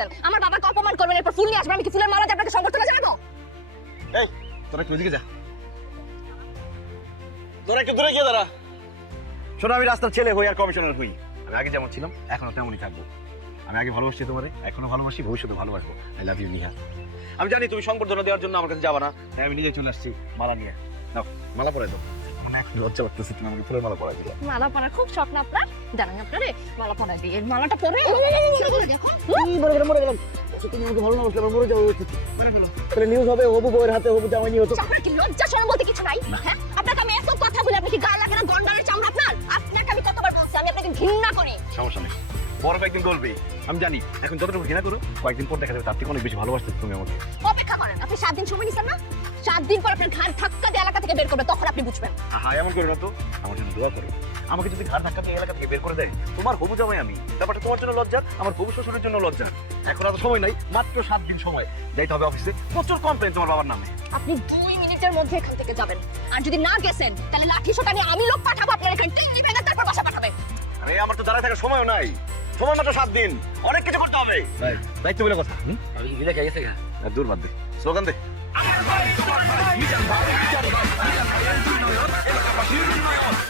করতেছেন? আমার বাবাকে অপমান করবেন, এরপর ফুল নিয়ে আসবেন, আমি কি ফুলের মালা দিয়ে আপনাকে সংবর্ধনা জানাবো? এই তোরা একটু ওইদিকে যা, তোরা একটু দূরে গিয়ে দাঁড়া। শোনো, আমি রাস্তার ছেলে হই আর কমিশনার হই। আমি আগে যেমন ছিলাম এখনো তেমনই থাকবো। আমি আগে ভালোবাসছি তোমারে, এখনো ভালোবাসি, ভবিষ্যতে ভালোবাসবো। I love you Niha. আমি জানি তুমি সংবর্ধনা দেওয়ার জন্য আমার কাছে যাবা না, তাই আমি নিজে চলে আসছি মালা নিয়ে। নাও মালা পরাই দাও। মানে এখন লজ্জা করতেছি, তুমি আমাকে ফুলের মালা পরাই দিলা। মালা পরার খুব শখ না আপনার? জানেন আপনারে মালা পরাই দিয়ে মালাটা পরে মরে গেলাম। তুমি আমাকে ভালো না বাসলে আমার মরে যাবো। মেরে ফেলো, তাহলে নিউজ হবে হবু বউয়ের হাতে হবু জামাই নিয়ে হতো। আপনার কি লজ্জা শরম বলতে কিছু নাই? হ্যাঁ, আপনাকে আমি এত কথা বলি, আপনি কি গায়ে লাগে না? গন্ডারের চামড়া আপনার। আপনাকে আমি কতবার বলছি আমি আপনাকে ঘৃণা করি। সমস্যা নেই, বড় কয়েকদিন বলবে। আমি জানি এখন যতটুকু ঘৃণা করো, কয়েকদিন পর দেখা যাবে তার থেকে অনেক বেশি ভালোবাসতে তুমি আমাকে। অপেক্ষা করেন, আপনি 7 দিন সময় নিছেন না? 7 দিন পর আপনার ঘাড় ধাক্কা দিয়ে এলাকা থেকে বের করবে, তখন আপনি বুঝবেন। হ্যাঁ এমন করো না তো, আমার জন্য দোয়া করো। আমাকে যদি ঘাড় ধাক্কা দিয়ে এলাকা থেকে বের করে দেয়, তোমার হবু জামাই আমি, ব্যাপারটা তোমার জন্য লজ্জা, আমার হবু শ্বশুরের জন্য লজ্জা। এখন আর সময় নাই, মাত্র 7 দিন সময়, যাইতে হবে অফিসে। প্রচুর কমপ্লেন তোমার বাবার নামে। আপনি 2 মিনিটের মধ্যে এখান থেকে যাবেন, আর যদি না গেছেন তাহলে লাঠি সোটা নিয়ে আমি লোক পাঠাবো আপনার এখানে, টিঙ্গি ভেঙে তারপর বাসা পাঠাবেন। আরে আমার তো দাঁড়ায় থাকার সময়ও নাই, সময় মাত্র 7 দিন, অনেক কিছু করতে হবে। দায়িত্ব বলে কথা। আমি কি গিলে গেছে গা? দূর বাদ দে, স্লোগান দে। আমার ভাই তোমার ভাই মিজান ভাই মিজান ভাই মিজান ভাই